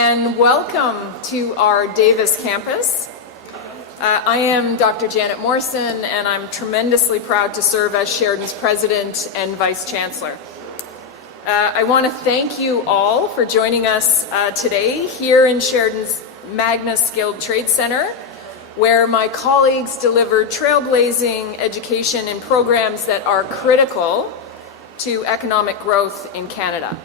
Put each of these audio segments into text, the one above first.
and welcome to our Davis campus. I am Dr. Janet Morrison, and I'm tremendously proud to serve as Sheridan's President and Vice Chancellor. I want to thank you all for joining us today here in Sheridan's Magna Skilled Trade Center, where my colleagues deliver trailblazing education and programs that are critical to economic growth in Canada.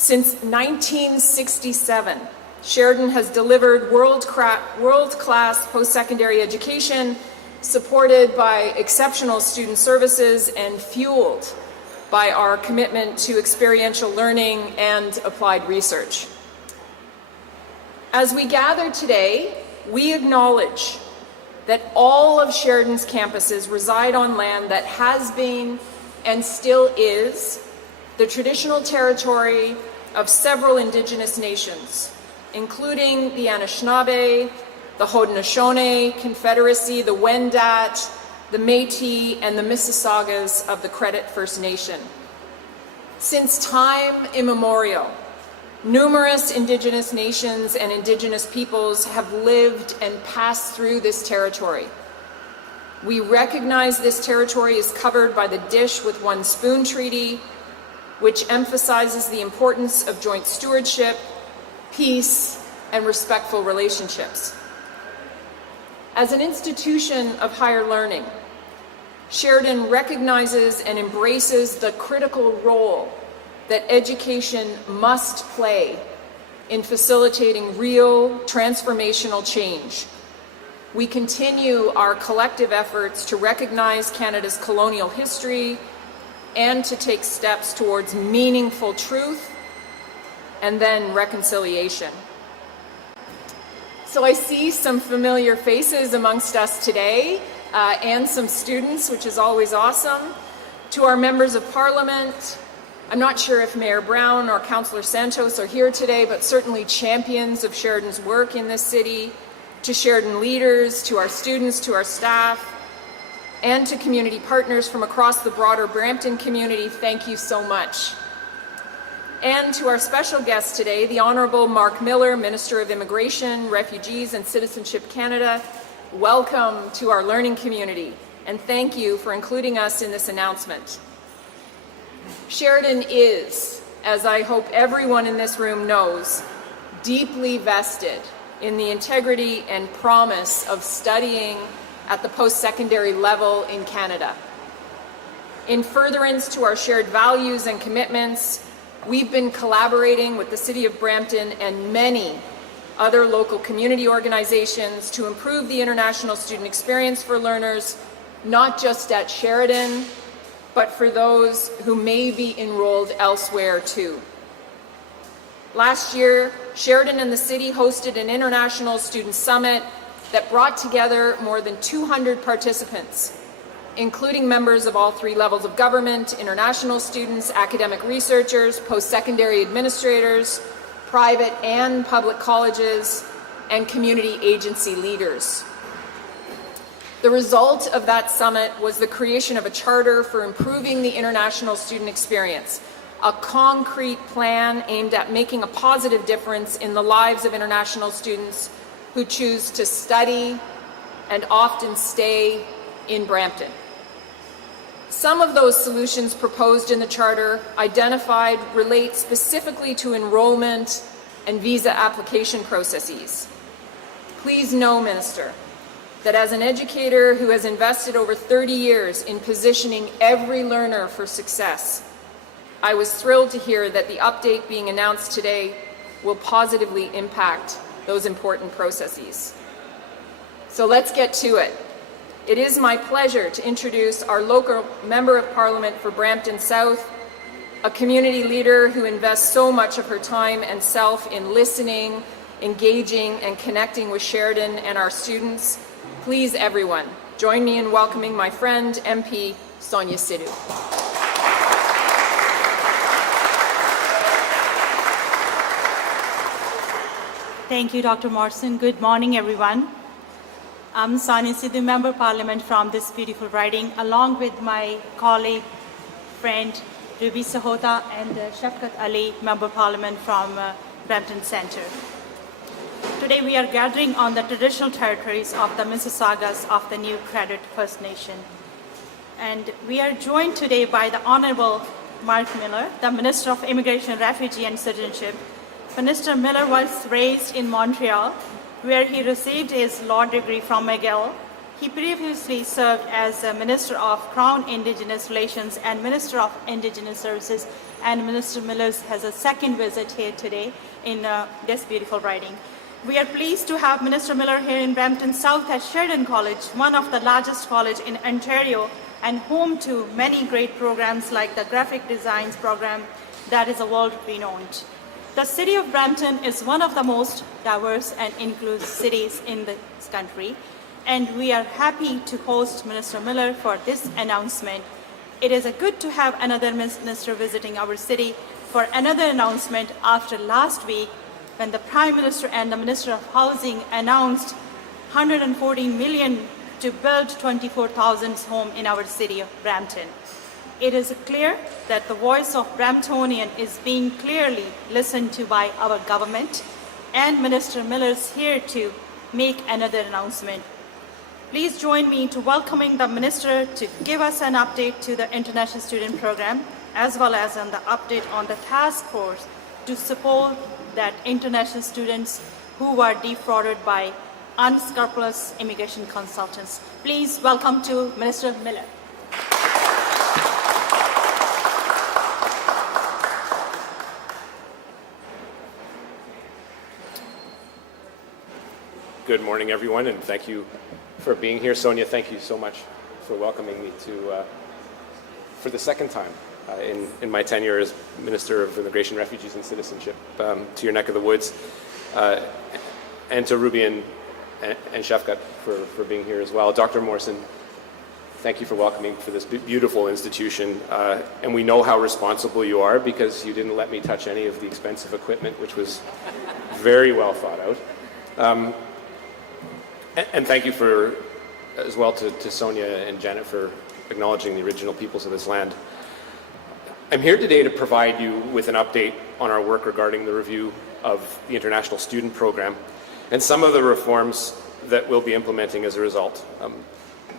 Since 1967, Sheridan has delivered world-class post-secondary education supported by exceptional student services and fueled by our commitment to experiential learning and applied research. As we gather today, we acknowledge that all of Sheridan's campuses reside on land that has been and still is the traditional territory of several Indigenous nations, including the Anishinaabe, the Haudenosaunee Confederacy, the Wendat, the Métis, and the Mississaugas of the Credit First Nation. Since time immemorial, numerous Indigenous nations and Indigenous peoples have lived and passed through this territory. We recognize this territory is covered by the Dish with One Spoon Treaty, which emphasizes the importance of joint stewardship, peace, and respectful relationships. As an institution of higher learning, Sheridan recognizes and embraces the critical role that education must play in facilitating real transformational change. We continue our collective efforts to recognize Canada's colonial history and to take steps towards meaningful truth and then reconciliation. So I see some familiar faces amongst us today and some students, which is always awesome. To our members of Parliament, I'm not sure if Mayor Brown or Councillor Santos are here today, but certainly champions of Sheridan's work in this city, to Sheridan leaders, to our students, to our staff, and to community partners from across the broader Brampton community, thank you so much. And to our special guest today, the Honourable Marc Miller, Minister of Immigration, Refugees and Citizenship Canada, welcome to our learning community, and thank you for including us in this announcement. Sheridan is, as I hope everyone in this room knows, deeply vested in the integrity and promise of studying at the post-secondary level in Canada. In furtherance to our shared values and commitments, we've been collaborating with the City of Brampton and many other local community organizations to improve the international student experience for learners, not just at Sheridan, but for those who may be enrolled elsewhere too. Last year, Sheridan and the city hosted an international student summit that brought together more than 200 participants, including members of all three levels of government, international students, academic researchers, post-secondary administrators, private and public colleges, and community agency leaders. The result of that summit was the creation of a charter for improving the international student experience, a concrete plan aimed at making a positive difference in the lives of international students who choose to study and often stay in Brampton. Some of those solutions proposed in the Charter identified relate specifically to enrollment and visa application processes. Please know, Minister, that as an educator who has invested over 30 years in positioning every learner for success, I was thrilled to hear that the update being announced today will positively impact those important processes. So let's get to it. It is my pleasure to introduce our local Member of Parliament for Brampton South, a community leader who invests so much of her time and self in listening, engaging, and connecting with Sheridan and our students. Please, everyone, join me in welcoming my friend, MP Sonia Sidhu. Thank you, Dr. Morrison. Good morning, everyone. I'm Sonia Sidhu, Member of Parliament from this beautiful riding, along with my colleague, friend, Ruby Sahota, and Shafkat Ali, Member of Parliament from Brampton Centre. Today we are gathering on the traditional territories of the Mississaugas of the New Credit First Nation. And we are joined today by the Honourable Marc Miller, the Minister of Immigration, Refugee and Citizenship. Minister Miller was raised in Montreal, where he received his law degree from McGill. He previously served as Minister of Crown Indigenous Relations and Minister of Indigenous Services, and Minister Miller has a second visit here today in this beautiful riding. We are pleased to have Minister Miller here in Brampton South at Sheridan College, one of the largest colleges in Ontario and home to many great programs like the Graphic Designs program that is world-renowned. The city of Brampton is one of the most diverse and inclusive cities in this country, and we are happy to host Minister Miller for this announcement. It is good to have another minister visiting our city for another announcement after last week when the Prime Minister and the Minister of Housing announced $140 million to build 24,000 homes in our city of Brampton. It is clear that the voice of Bramptonian is being clearly listened to by our government, and Minister Miller is here to make another announcement. Please join me to welcoming the Minister to give us an update to the International Student Program, as well as on the update on the task force to support that international students who are defrauded by unscrupulous immigration consultants. Please welcome to Minister Miller. Good morning, everyone, and thank you for being here. Sonia, thank you so much for welcoming me to, for the second time in my tenure as Minister of Immigration, Refugees and Citizenship, to your neck of the woods, and to Ruby and Shafkat for being here as well. Dr. Morrison, thank you for welcoming me for this beautiful institution, and we know how responsible you are because you didn't let me touch any of the expensive equipment, which was very well thought out. And thank you as well to Sonia and Janet for acknowledging the original peoples of this land. I'm here today to provide you with an update on our work regarding the review of the International Student Program and some of the reforms that we'll be implementing as a result.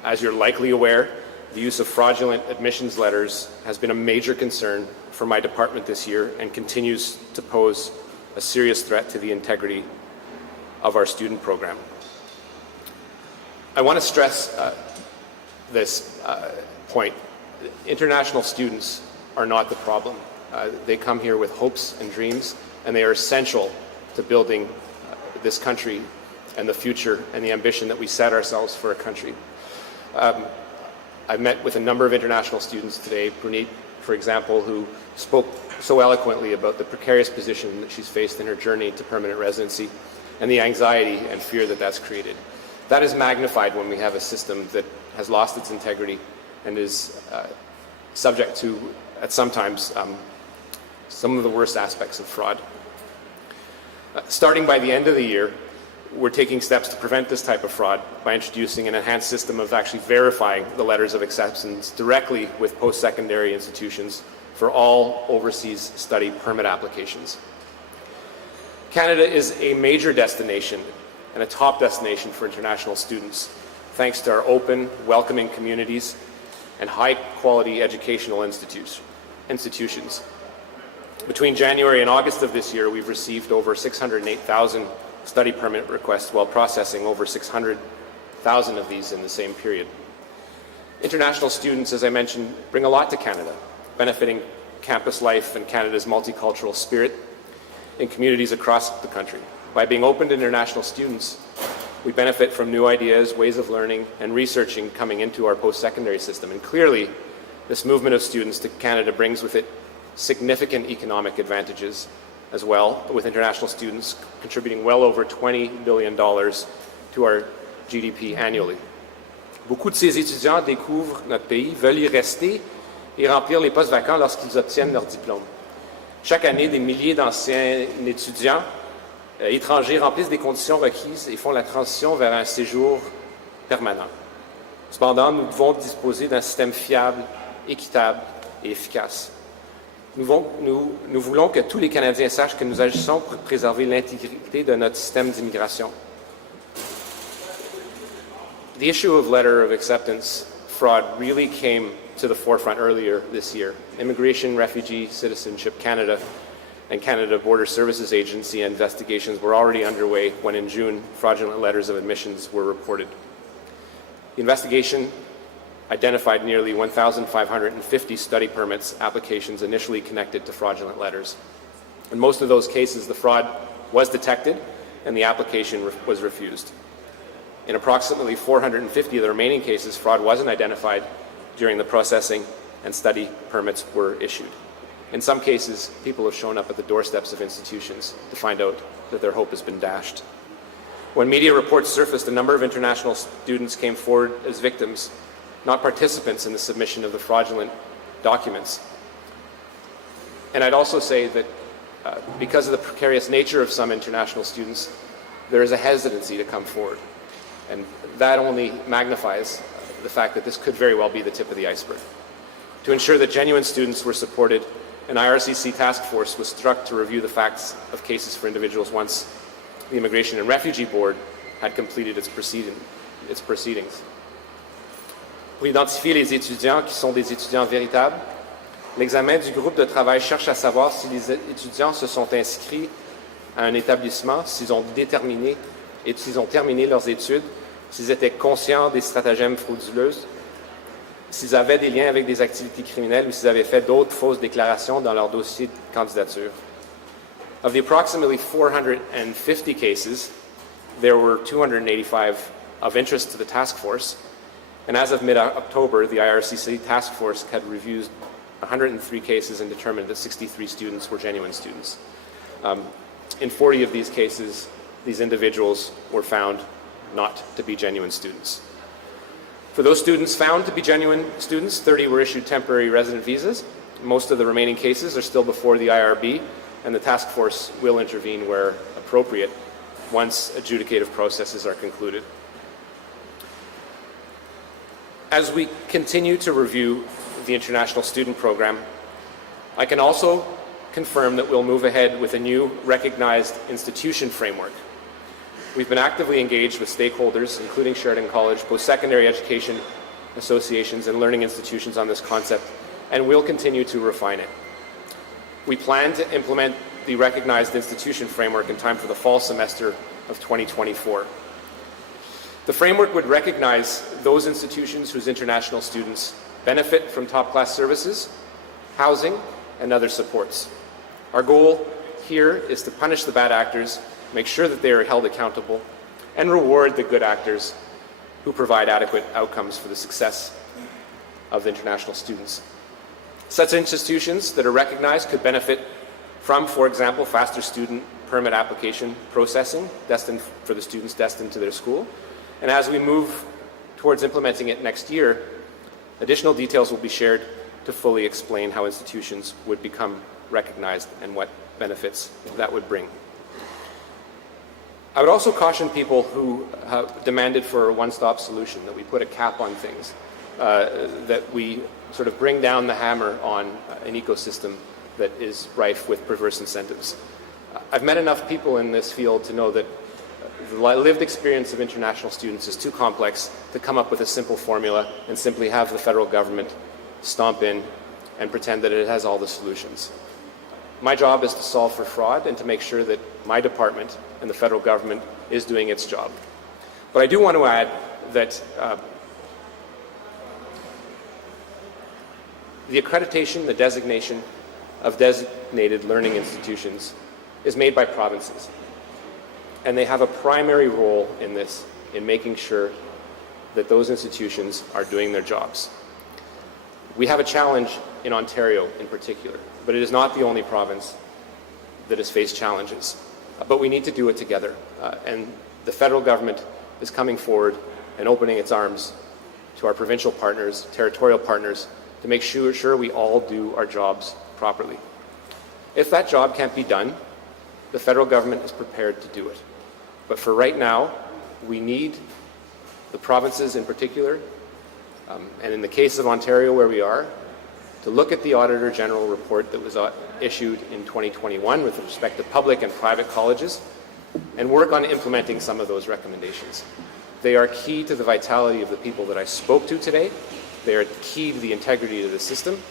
As you're likely aware, the use of fraudulent admissions letters has been a major concern for my department this year and continues to pose a serious threat to the integrity of our student program. I want to stress this point. International students are not the problem. They come here with hopes and dreams, and they are essential to building this country and the future and the ambition that we set ourselves for a country. I've met with a number of international students today, Puneet, for example, who spoke so eloquently about the precarious position that she's faced in her journey to permanent residency and the anxiety and fear that that's created. That is magnified when we have a system that has lost its integrity and is subject to, at sometimes, some of the worst aspects of fraud. Starting by the end of the year, we're taking steps to prevent this type of fraud by introducing an enhanced system of actually verifying the letters of acceptance directly with post-secondary institutions for all overseas study permit applications. Canada is a major destination and a top destination for international students, thanks to our open, welcoming communities and high-quality educational institutions. Between January and August of this year, we've received over 608,000 study permit requests while processing over 600,000 of these in the same period. International students, as I mentioned, bring a lot to Canada, benefiting campus life and Canada's multicultural spirit in communities across the country. By being open to international students, we benefit from new ideas, ways of learning, and researching coming into our post-secondary system. And clearly, this movement of students to Canada brings with it significant economic advantages as well, with international students contributing well over $20 billion to our GDP annually. Beaucoup de ces étudiants découvrent notre pays, veulent y rester et remplir les postes vacants lorsqu'ils obtiennent leur diplôme. Chaque année, des milliers d'anciens étudiants étrangers remplissent des conditions requises et font la transition vers un séjour permanent. Cependant, nous devons disposer d'un système fiable, équitable et efficace. Nous voulons que tous les Canadiens sachent que nous agissons pour préserver l'intégrité de notre système d'immigration. The issue of letter of acceptance fraud really came to the forefront earlier this year. Immigration, Refugee, Citizenship Canada and Canada Border Services Agency investigations were already underway when in June fraudulent letters of admissions were reported. The investigation identified nearly 1,550 study permits applications initially connected to fraudulent letters. In most of those cases, the fraud was detected and the application was refused. In approximately 450 of the remaining cases, fraud wasn't identified during the processing and study permits were issued. In some cases, people have shown up at the doorsteps of institutions to find out that their hope has been dashed. When media reports surfaced, a number of international students came forward as victims, not participants in the submission of the fraudulent documents. And I'd also say that because of the precarious nature of some international students, there is a hesitancy to come forward. And that only magnifies the fact that this could very well be the tip of the iceberg. To ensure that genuine students were supported, an IRCC task force was struck to review the facts of cases for individuals once the Immigration and Refugee Board had completed its proceedings. Pour identifier les étudiants qui sont des étudiants véritables, l'examen du groupe de travail cherche à savoir si les étudiants se sont inscrits à un établissement, s'ils ont terminé leurs études, s'ils étaient conscients des stratagèmes frauduleuses, s'ils avaient des liens avec des activités criminelles ou s'ils avaient fait d'autres fausses déclarations dans leur dossier de candidature. Of the approximately 450 cases, there were 285 of interest to the task force, and as of mid-October, the IRCC task force had reviewed 103 cases and determined that 63 students were genuine students. In 40 of these cases, these individuals were found not to be genuine students. For those students found to be genuine students, 30 were issued temporary resident visas. Most of the remaining cases are still before the IRB, and the task force will intervene where appropriate once adjudicative processes are concluded. As we continue to review the International Student Program, I can also confirm that we'll move ahead with a new recognized institution framework. We've been actively engaged with stakeholders, including Sheridan College, post-secondary education associations, and learning institutions on this concept, and we'll continue to refine it. We plan to implement the recognized institution framework in time for the fall semester of 2024. The framework would recognize those institutions whose international students benefit from top-class services, housing, and other supports. Our goal here is to punish the bad actors, make sure that they are held accountable, and reward the good actors who provide adequate outcomes for the success of international students. Such institutions that are recognized could benefit from, for example, faster student permit application processing destined for the students destined to their school. And as we move towards implementing it next year, additional details will be shared to fully explain how institutions would become recognized and what benefits that would bring. I would also caution people who demanded for a one-stop solution, that we put a cap on things, that we sort of bring down the hammer on an ecosystem that is rife with perverse incentives. I've met enough people in this field to know that the lived experience of international students is too complex to come up with a simple formula and simply have the federal government stomp in and pretend that it has all the solutions. My job is to solve for fraud and to make sure that my department and the federal government is doing its job. But I do want to add that the accreditation, the designation of designated learning institutions is made by provinces. And they have a primary role in this, in making sure that those institutions are doing their jobs. We have a challenge in Ontario in particular, but it is not the only province that has faced challenges. But we need to do it together. And the federal government is coming forward and opening its arms to our provincial partners, territorial partners, to make sure we all do our jobs properly. If that job can't be done, the federal government is prepared to do it. But for right now, we need the provinces in particular, and in the case of Ontario where we are, to look at the Auditor General report that was issued in 2021 with respect to public and private colleges and work on implementing some of those recommendations. They are key to the vitality of the people that I spoke to today. They are key to the integrity of the system,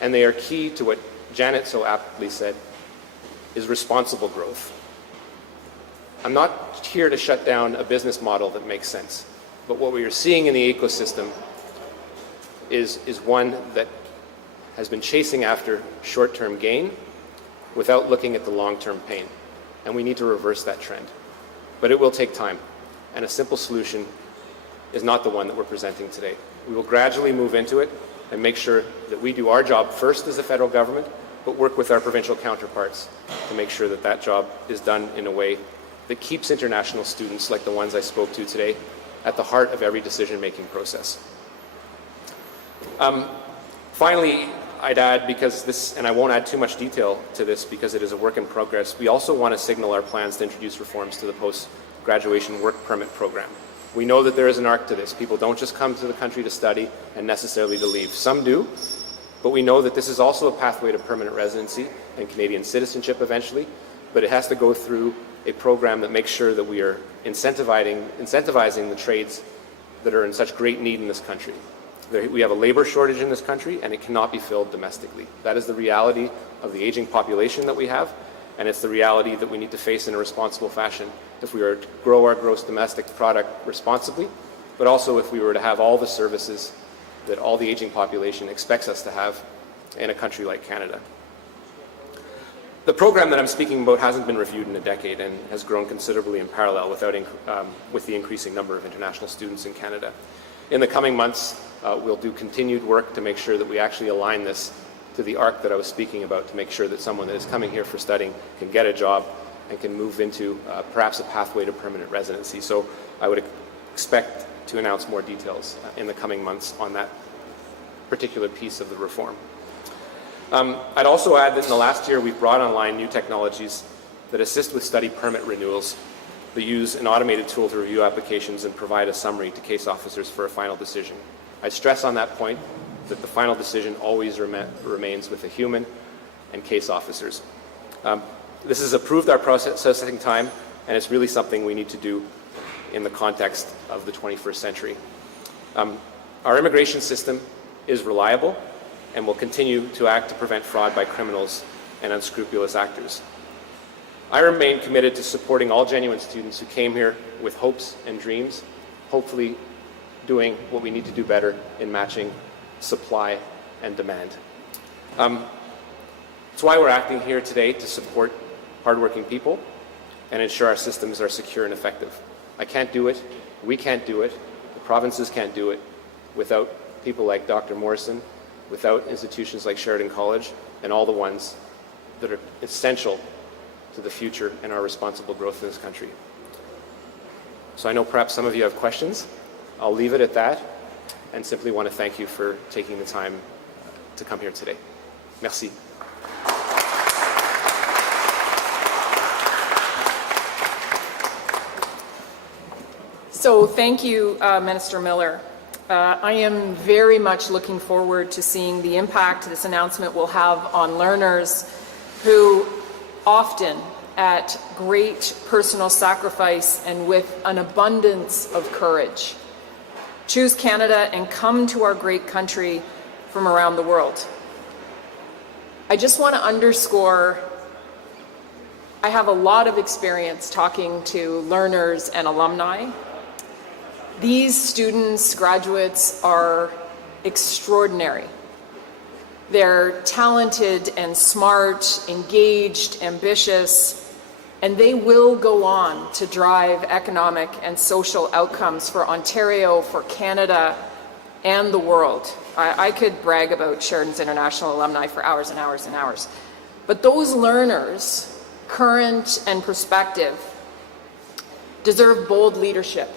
and they are key to what Janet so aptly said is responsible growth. I'm not here to shut down a business model that makes sense, but what we are seeing in the ecosystem is one that has been chasing after short-term gain without looking at the long-term pain, and we need to reverse that trend. But it will take time, and a simple solution is not the one that we're presenting today. We will gradually move into it and make sure that we do our job first as a federal government, but work with our provincial counterparts to make sure that that job is done in a way that keeps international students like the ones I spoke to today at the heart of every decision-making process. Finally, I'd add, because this, and I won't add too much detail to this because it is a work in progress, we also want to signal our plans to introduce reforms to the post-graduation work permit program. We know that there is an arc to this. People don't just come to the country to study and necessarily to leave. Some do, but we know that this is also a pathway to permanent residency and Canadian citizenship eventually, but it has to go through a program that makes sure that we are incentivizing the trades that are in such great need in this country. We have a labor shortage in this country, and it cannot be filled domestically. That is the reality of the aging population that we have, and it's the reality that we need to face in a responsible fashion if we are to grow our gross domestic product responsibly, but also if we were to have all the services that all the aging population expects us to have in a country like Canada. The program that I'm speaking about hasn't been reviewed in a decade and has grown considerably in parallel with the increasing number of international students in Canada. In the coming months, we'll do continued work to make sure that we actually align this to the arc that I was speaking about, to make sure that someone that is coming here for studying can get a job and can move into perhaps a pathway to permanent residency. So I would expect to announce more details in the coming months on that particular piece of the reform. I'd also add that in the last year we've brought online new technologies that assist with study permit renewals, that use an automated tool to review applications and provide a summary to case officers for a final decision. I stress on that point that the final decision always remains with a human and case officers. This has improved our processing time, and it's really something we need to do in the context of the 21st century. Our immigration system is reliable and will continue to act to prevent fraud by criminals and unscrupulous actors. I remain committed to supporting all genuine students who came here with hopes and dreams, hopefully doing what we need to do better in matching supply and demand. That's why we're acting here today, to support hardworking people and ensure our systems are secure and effective. I can't do it, we can't do it, the provinces can't do it without people like Dr. Morrison, without institutions like Sheridan College, and all the ones that are essential to the future and our responsible growth in this country. So I know perhaps some of you have questions. I'll leave it at that and simply want to thank you for taking the time to come here today. Merci. So thank you, Minister Miller. I am very much looking forward to seeing the impact this announcement will have on learners who often, at great personal sacrifice and with an abundance of courage, choose Canada and come to our great country from around the world. I just want to underscore, I have a lot of experience talking to learners and alumni. These students, graduates, are extraordinary. They're talented and smart, engaged, ambitious, and they will go on to drive economic and social outcomes for Ontario, for Canada, and the world. I could brag about Sheridan's International alumni for hours and hours and hours. But those learners, current and prospective, deserve bold leadership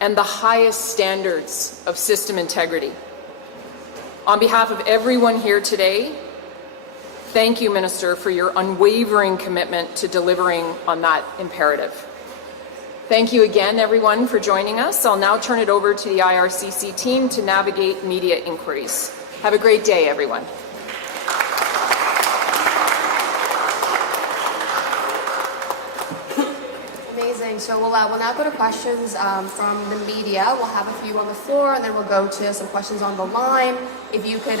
and the highest standards of system integrity. On behalf of everyone here today, thank you, Minister, for your unwavering commitment to delivering on that imperative. Thank you again, everyone, for joining us. I'll now turn it over to the IRCC team to navigate media inquiries. Have a great day, everyone. Amazing. So we'll now go to questions from the media. We'll have a few on the floor, and then we'll go to some questions on the line. If you could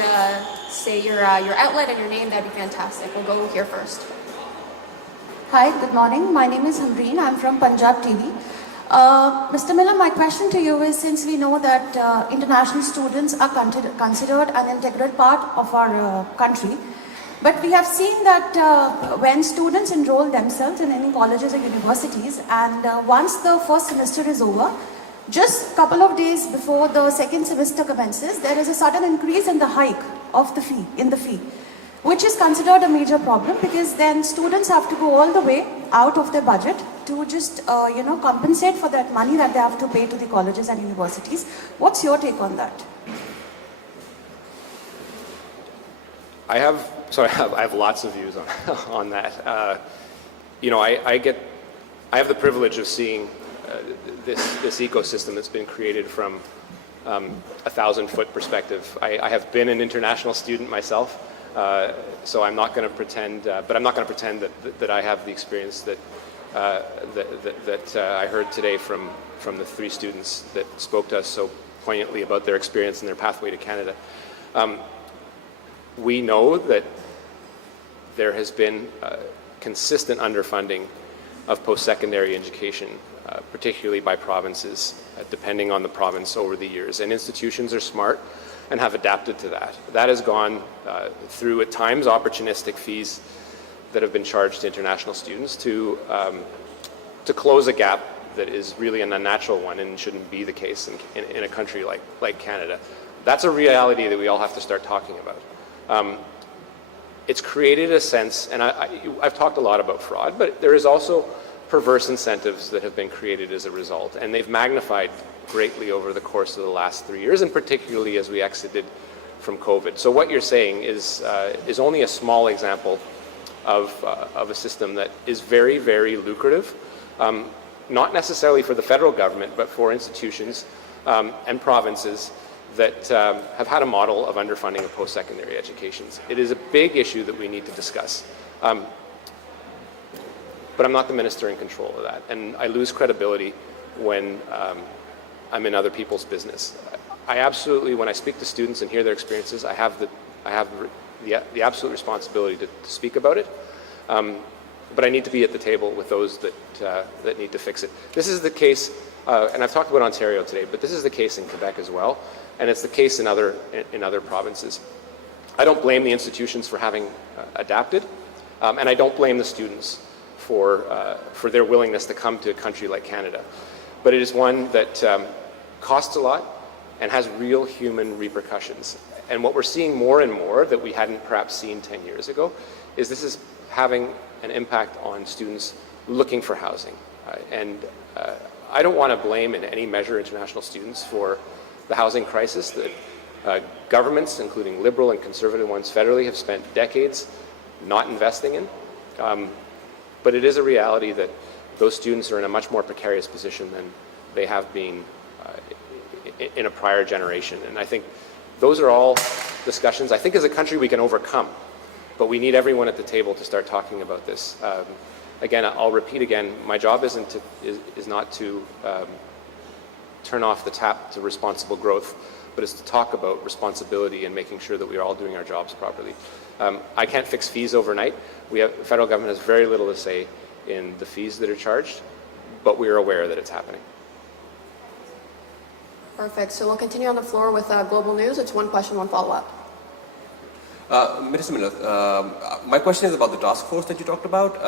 say your outlet and your name, that'd be fantastic. We'll go here first. Hi, good morning. My name is Hamreen. I'm from Punjab TV. Mr. Miller, my question to you is, since we know that international students are considered an integral part of our country, but we have seen that when students enroll themselves in any colleges or universities, and once the first semester is over, just a couple of days before the second semester commences, there is a sudden increase in the hike of the fee, which is considered a major problem, because then students have to go all the way out of their budget to just compensate for that money that they have to pay to the colleges and universities. What's your take on that? I have lots of views on that. I have the privilege of seeing this ecosystem that's been created from a 1,000-foot perspective. I have been an international student myself, so I'm not going to pretend. But I'm not going to pretend that I have the experience that I heard today from the 3 students that spoke to us so poignantly about their experience and their pathway to Canada. We know that there has been consistent underfunding of post-secondary education, particularly by provinces, depending on the province over the years. And institutions are smart and have adapted to that. That has gone through, at times, opportunistic fees that have been charged to international students to close a gap that is really an unnatural one and shouldn't be the case in a country like Canada. That's a reality that we all have to start talking about. It's created a sense, and I've talked a lot about fraud, but there is also perverse incentives that have been created as a result, and they've magnified greatly over the course of the last 3 years, and particularly as we exited from COVID. So what you're saying is only a small example of a system that is very, very lucrative, not necessarily for the federal government, but for institutions and provinces that have had a model of underfunding of post-secondary educations. It is a big issue that we need to discuss. But I'm not the minister in control of that, and I lose credibility when I'm in other people's business. I absolutely, when I speak to students and hear their experiences, I have the absolute responsibility to speak about it. But I need to be at the table with those that need to fix it. This is the case, and I've talked about Ontario today, but this is the case in Quebec as well, and it's the case in other provinces. I don't blame the institutions for having adapted, and I don't blame the students for their willingness to come to a country like Canada. But it is one that costs a lot and has real human repercussions. And what we're seeing more and more that we hadn't perhaps seen 10 years ago is this is having an impact on students looking for housing. And I don't want to blame in any measure international students for the housing crisis that governments, including Liberal and Conservative ones federally, have spent decades not investing in. But it is a reality that those students are in a much more precarious position than they have been in a prior generation. And I think those are all discussions I think as a country we can overcome. But we need everyone at the table to start talking about this. Again, I'll repeat again, my job is not to turn off the tap to responsible growth, but is to talk about responsibility and making sure that we are all doing our jobs properly. I can't fix fees overnight. The federal government has very little to say in the fees that are charged, but we are aware that it's happening. Perfect. So we'll continue on the floor with Global News. It's one question, one follow-up. Minister Miller, my question is about the task force that you talked about.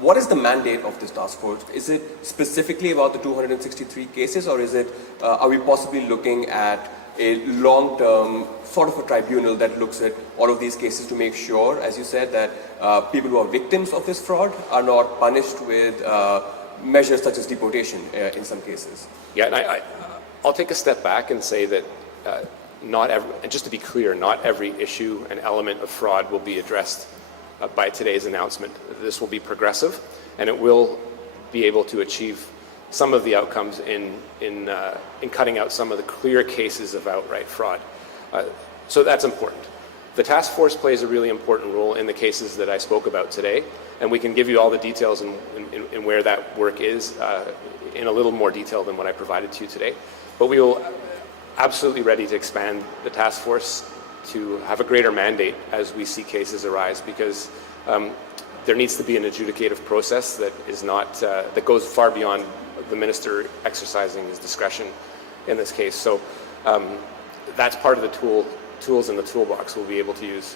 What is the mandate of this task force? Is it specifically about the 263 cases, or is it, are we possibly looking at a long-term sort of a tribunal that looks at all of these cases to make sure, as you said, that people who are victims of this fraud are not punished with measures such as deportation in some cases? Yeah, and I'll take a step back and say that and just to be clear, not every issue and element of fraud will be addressed by today's announcement. This will be progressive, and it will be able to achieve some of the outcomes in cutting out some of the clear cases of outright fraud. So that's important. The task force plays a really important role in the cases that I spoke about today, and we can give you all the details in where that work is in a little more detail than what I provided to you today. But we will absolutely ready to expand the task force to have a greater mandate as we see cases arise, because there needs to be an adjudicative process that is not that goes far beyond the minister exercising his discretion in this case. So that's part of the tools in the toolbox we'll be able to use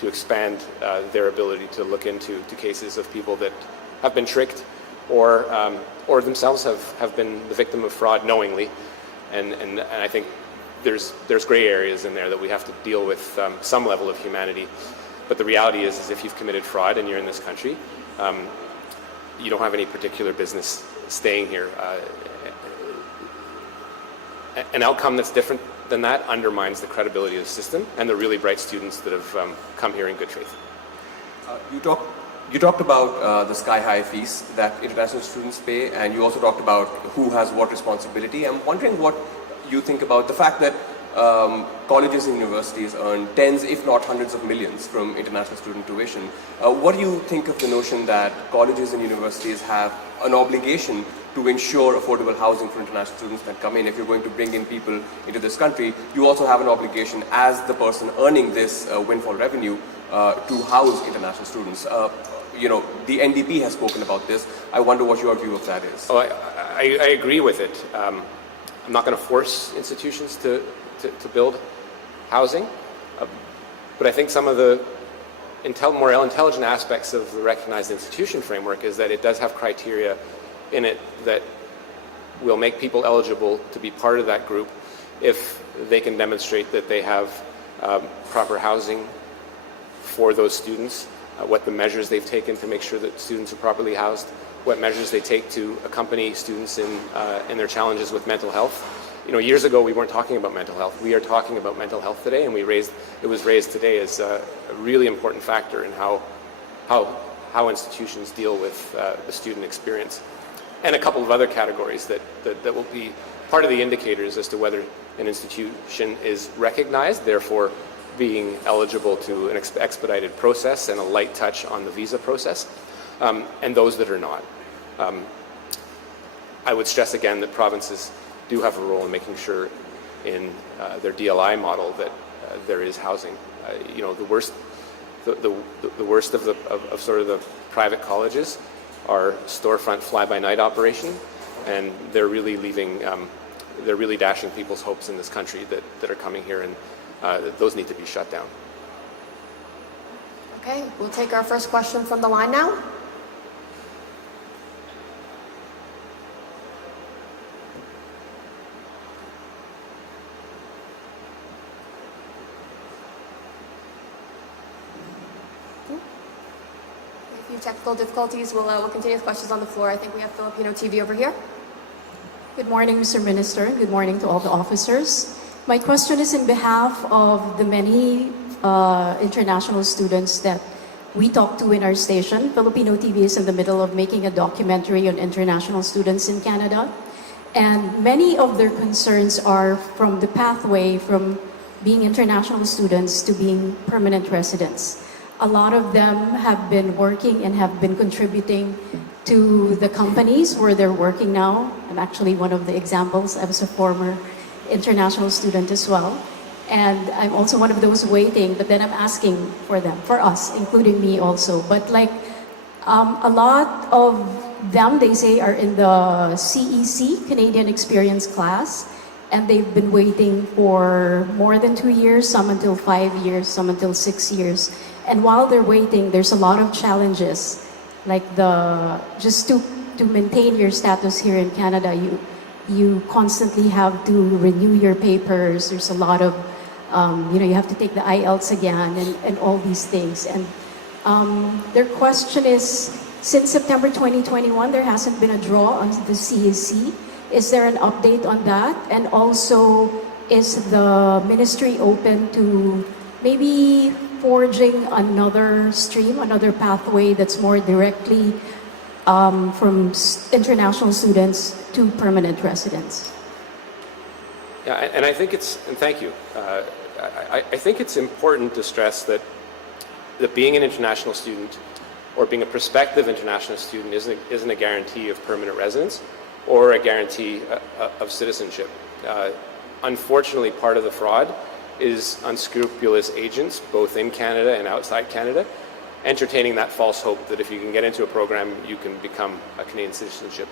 to expand their ability to look into cases of people that have been tricked or themselves have been the victim of fraud knowingly. And I think there's gray areas in there that we have to deal with some level of humanity. But the reality is if you've committed fraud and you're in this country, you don't have any particular business staying here. An outcome that's different than that undermines the credibility of the system and the really bright students that have come here in good faith. You talked about the sky-high fees that international students pay, and you also talked about who has what responsibility. I'm wondering what you think about the fact that colleges and universities earn tens, if not hundreds of millions from international student tuition. What do you think of the notion that colleges and universities have an obligation to ensure affordable housing for international students that come in? If you're going to bring in people into this country, you also have an obligation as the person earning this windfall revenue to house international students. The NDP has spoken about this. I wonder what your view of that is. Oh, I agree with it. I'm not going to force institutions to build housing, but I think some of the more intelligent aspects of the recognized institution framework is that it does have criteria in it that will make people eligible to be part of that group if they can demonstrate that they have proper housing for those students, what the measures they've taken to make sure that students are properly housed, what measures they take to accompany students in their challenges with mental health. Years ago we weren't talking about mental health. We are talking about mental health today, and it was raised today as a really important factor in how institutions deal with the student experience. And a couple of other categories that will be part of the indicators as to whether an institution is recognized, therefore being eligible to an expedited process and a light touch on the visa process, and those that are not. I would stress again that provinces do have a role in making sure in their DLI model that there is housing. The worst of sort of the private colleges are storefront fly-by-night operation, and they're really dashing people's hopes in this country that are coming here, and those need to be shut down. Okay, we'll take our first question from the line now. A few technical difficulties. We'll continue with questions on the floor. I think we have Filipino TV over here. Good morning, Mr. Minister. Good morning to all the officers. My question is in behalf of the many international students that we talk to in our station. Filipino TV is in the middle of making a documentary on international students in Canada. And many of their concerns are from the pathway from being international students to being permanent residents. A lot of them have been working and have been contributing to the companies where they're working now. I'm actually one of the examples. I was a former international student as well. And I'm also one of those waiting, but then I'm asking for them, for us, including me also. But a lot of them, they say, are in the CEC, Canadian Experience class, and they've been waiting for more than 2 years, some until 5 years, some until 6 years. And while they're waiting, there's a lot of challenges, like just to maintain your status here in Canada, you constantly have to renew your papers. There's a lot of, you have to take the IELTS again and all these things. And their question is, since September 2021, there hasn't been a draw on the CEC. Is there an update on that? And also, is the ministry open to maybe forging another stream, another pathway that's more directly from international students to permanent residents? Yeah, and I think and thank you. I think it's important to stress that being an international student or being a prospective international student isn't a guarantee of permanent residence or a guarantee of citizenship. Unfortunately, part of the fraud is unscrupulous agents, both in Canada and outside Canada, entertaining that false hope that if you can get into a program, you can become a Canadian citizenship.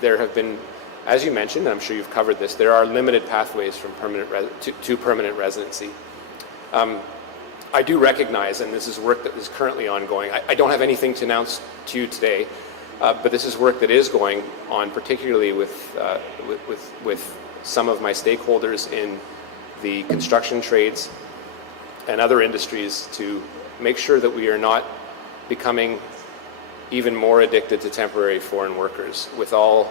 There have been, as you mentioned, and I'm sure you've covered this, there are limited pathways from to permanent residency. I do recognize, and this is work that is currently ongoing, I don't have anything to announce to you today, but this is work that is going on, particularly with some of my stakeholders in the construction trades and other industries to make sure that we are not becoming even more addicted to temporary foreign workers with all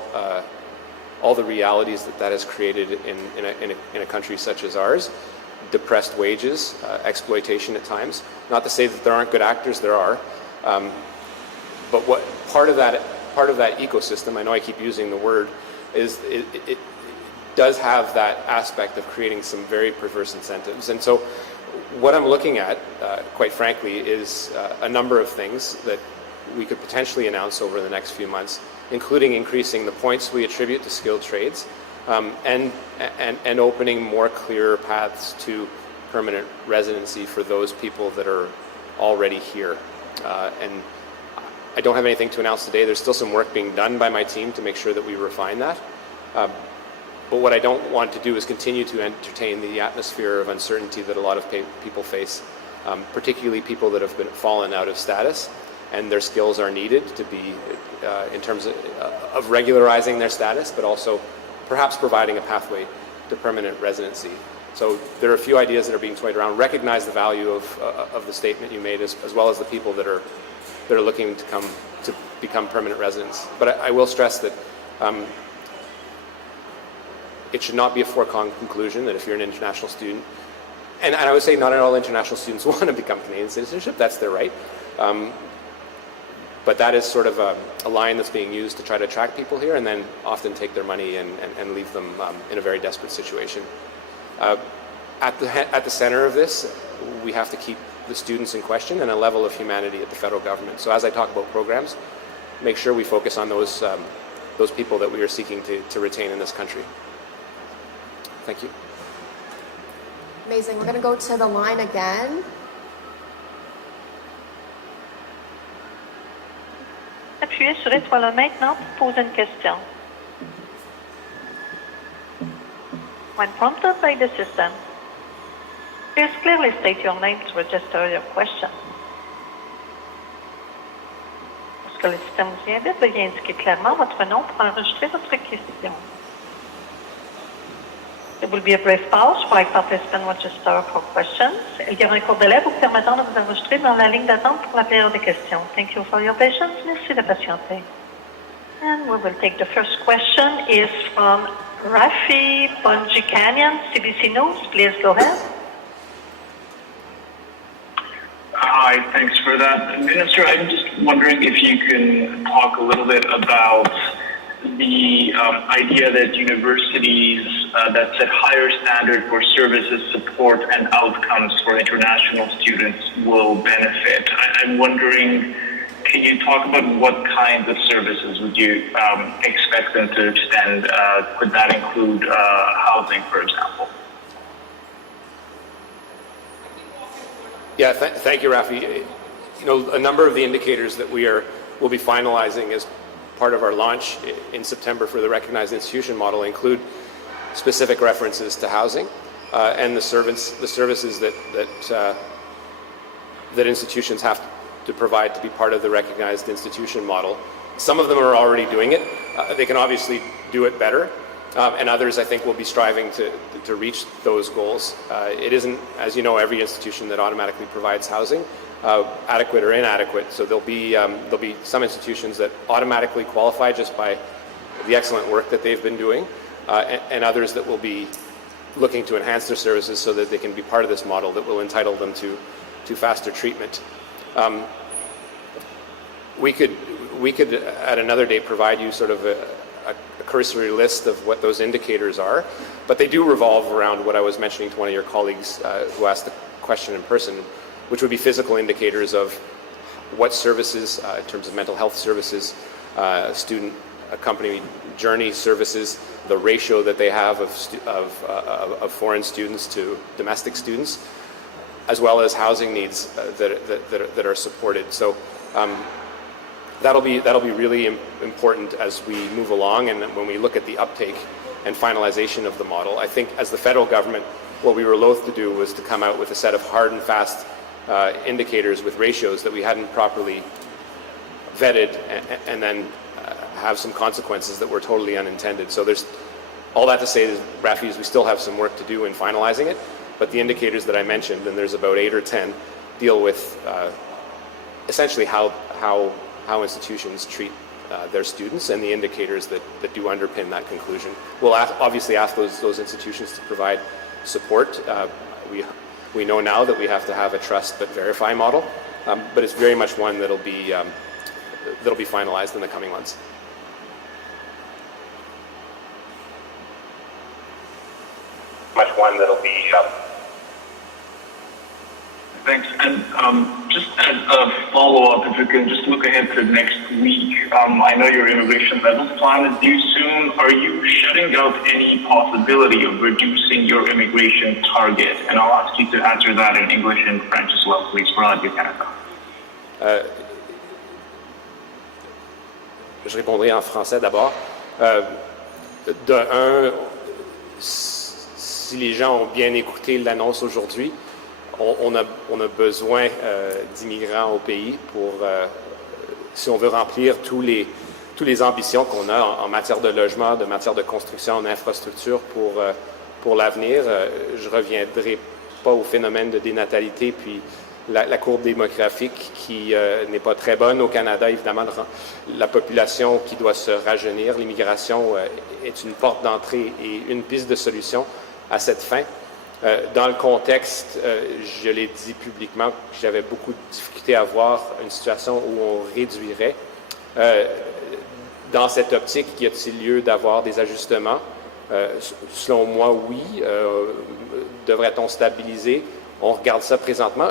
the realities that has created in a country such as ours. Depressed wages, exploitation at times. Not to say that there aren't good actors, there are. But what part of that ecosystem, I know I keep using the word, is it does have that aspect of creating some very perverse incentives. And so what I'm looking at, quite frankly, is a number of things that we could potentially announce over the next few months, including increasing the points we attribute to skilled trades, and opening more clear paths to permanent residency for those people that are already here. And I don't have anything to announce today. There's still some work being done by my team to make sure that we refine that. But what I don't want to do is continue to entertain the atmosphere of uncertainty that a lot of people face, particularly people that have fallen out of status, and their skills are needed to be, in terms of regularizing their status, but also perhaps providing a pathway to permanent residency. So there are a few ideas that are being toyed around. Recognize the value of the statement you made, as well as the people that are looking to become permanent residents. But I will stress that it should not be a foregone conclusion that if you're an international student, and I would say not all international students want to become Canadian citizenship, that's their right. But that is sort of a line that's being used to try to attract people here and then often take their money and leave them in a very desperate situation. At the center of this, we have to keep the students in question and a level of humanity at the federal government. So as I talk about programs, make sure we focus on those people that we are seeking to retain in this country. Thank you. Amazing. We're going to go to the line again. Appuyez sur l'étoile maintenant pour poser une question. When prompted by the system, please clearly state your name to register your question. Lorsque le système vous invite, veuillez indiquer clairement votre nom pour enregistrer votre question. There will be a brief pause while participants register for questions. Il y aura un court délai vous permettant de vous enregistrer dans la ligne d'attente pour la période des questions. Thank you for your patience. Merci de patienter. And we will take the first question is from Rafi Bonjikanian, CBC News. Please go ahead. Hi, thanks for that. Minister, I'm just wondering if you can talk a little bit about the idea that universities that set higher standard for services, support, and outcomes for international students will benefit. I'm wondering, can you talk about what kinds of services would you expect them to extend? Could that include housing, for example? Yeah, thank you, Rafi. You know, a number of the indicators that will be finalizing as part of our launch in September for the recognized institution model include specific references to housing and the services that institutions have to provide to be part of the recognized institution model. Some of them are already doing it. They can obviously do it better, and others, I think, will be striving to reach those goals. It isn't, as you know, every institution that automatically provides housing, adequate or inadequate. So there'll be some institutions that automatically qualify just by the excellent work that they've been doing, and others that will be looking to enhance their services so that they can be part of this model that will entitle them to faster treatment. We could at another date provide you sort of a cursory list of what those indicators are, but they do revolve around what I was mentioning to one of your colleagues who asked the question in person, which would be physical indicators of what services, in terms of mental health services, student accompanied journey services, the ratio that they have of foreign students to domestic students, as well as housing needs that are supported. So that'll be really important as we move along, and when we look at the uptake and finalization of the model. I think as the federal government, what we were loath to do was to come out with a set of hard and fast indicators with ratios that we hadn't properly vetted, and then have some consequences that were totally unintended. So there's all that to say is, Rafi, is we still have some work to do in finalizing it, but the indicators that I mentioned, and there's about 8 or 10, deal with essentially how institutions treat their students and the indicators that do underpin that conclusion. We'll obviously ask those institutions to provide support. We know now that we have to have a trust but verify model, but it's very much one that'll be finalized in the coming months. Thanks. And just as a follow-up, if we can just look ahead to next week, I know your immigration levels plan is due soon. Are you shutting out any possibility of reducing your immigration target? And I'll ask you to answer that in English and French as well, please, for Radio Canada. Je répondrai en français d'abord. Si les gens ont bien écouté l'annonce aujourd'hui, on a besoin d'immigrants au pays pour, si on veut remplir tous les ambitions qu'on a en matière de logement, de matière de construction, d'infrastructure pour l'avenir. Je ne reviendrai pas au phénomène de dénatalité, puis la courbe démographique qui n'est pas très bonne au Canada. Évidemment, la population qui doit se rajeunir, l'immigration est une porte d'entrée et une piste de solution à cette fin. Dans le contexte, je l'ai dit publiquement, que j'avais beaucoup de difficultés à voir une situation où on réduirait. Dans cette optique, y a-t-il lieu d'avoir des ajustements? Selon moi, oui. Devrait-on stabiliser? On regarde ça présentement.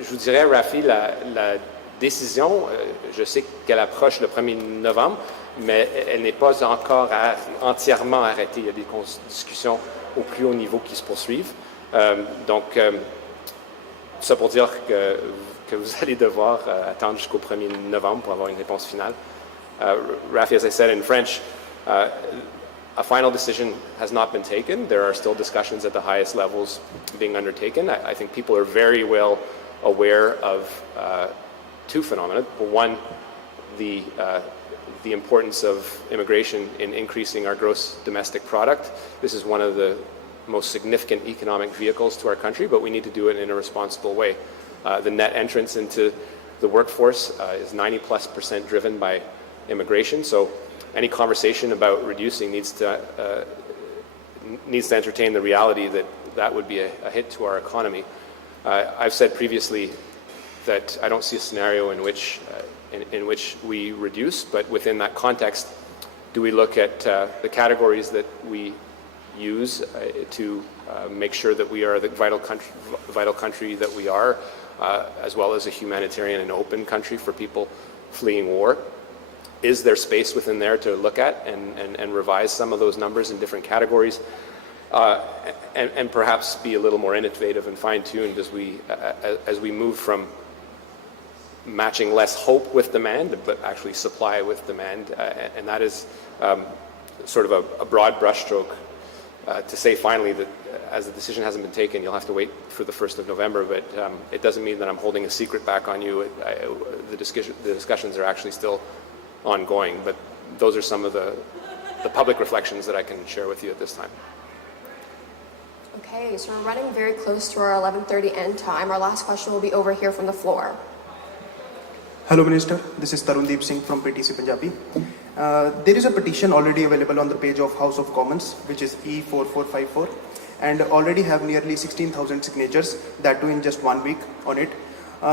Je vous dirais, Rafi, la décision, je sais qu'elle approche le 1er novembre, mais elle n'est pas encore entièrement arrêtée. Il y a des discussions au plus haut niveau qui se poursuivent. Donc, ça pour dire que vous allez devoir attendre jusqu'au 1er novembre pour avoir une réponse finale. Rafi, as I said in French, a final decision has not been taken. There are still discussions at the highest levels being undertaken. I think people are very well aware of two phenomena. One, the importance of immigration in increasing our gross domestic product. This is one of the most significant economic vehicles to our country, but we need to do it in a responsible way. The net entrance into the workforce is 90+% driven by immigration, so any conversation about reducing needs to entertain the reality that that would be a hit to our economy. I've said previously that I don't see a scenario in which we reduce, but within that context, do we look at the categories that we use to make sure that we are the vital country that we are, as well as a humanitarian and open country for people fleeing war? Is there space within there to look at and revise some of those numbers in different categories, and perhaps be a little more innovative and fine-tuned as we move from matching less hope with demand, but actually supply with demand, and that is sort of a broad brushstroke to say finally that as the decision hasn't been taken, you'll have to wait for the 1st of November, but it doesn't mean that I'm holding a secret back on you. The discussions are actually still ongoing, but those are some of the public reflections that I can share with you at this time. Okay, so we're running very close to our 11:30 end time. Our last question will be over here from the floor. Hello Minister, this is Tarundeep Singh from PTC Punjabi. There is a petition already available on the page of House of Commons, which is E4454, and already have nearly 16,000 signatures, that too in just 1 week on it.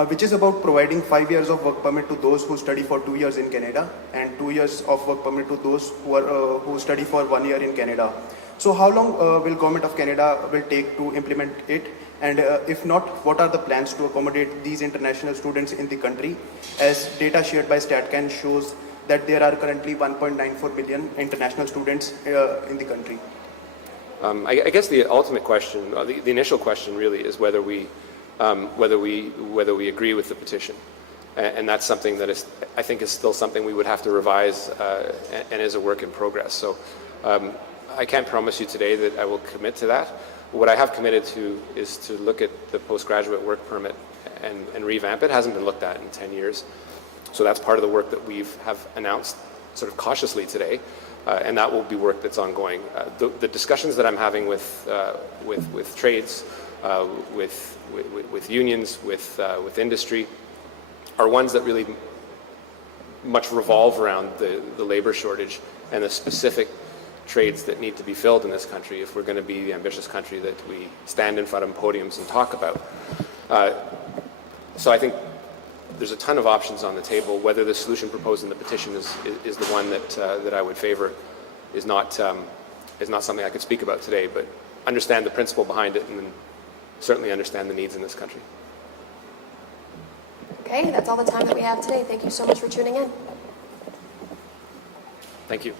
which is about providing 5 years of work permit to those who study for 2 years in Canada and 2 years of work permit to those who study for 1 year in Canada. So how long will Government of Canada will take to implement it? And if not, what are the plans to accommodate these international students in the country? As data shared by StatCan shows that there are currently 1.94 million international students in the country. I guess the ultimate question, the initial question really is whether we agree with the petition. And that's something that is, I think, is still something we would have to revise and is a work in progress. So I can't promise you today that I will commit to that. What I have committed to is to look at the postgraduate work permit and revamp it. It hasn't been looked at in 10 years. So that's part of the work that we have announced sort of cautiously today. And that will be work that's ongoing. The discussions that I'm having with trades, with unions, with industry, are ones that really much revolve around the labor shortage and the specific trades that need to be filled in this country if we're going to be the ambitious country that we stand in front of podiums and talk about. So I think there's a ton of options on the table. Whether the solution proposed in the petition is the one that I would favor is not something I could speak about today, but understand the principle behind it and certainly understand the needs in this country. Okay, that's all the time that we have today. Thank you so much for tuning in. Thank you.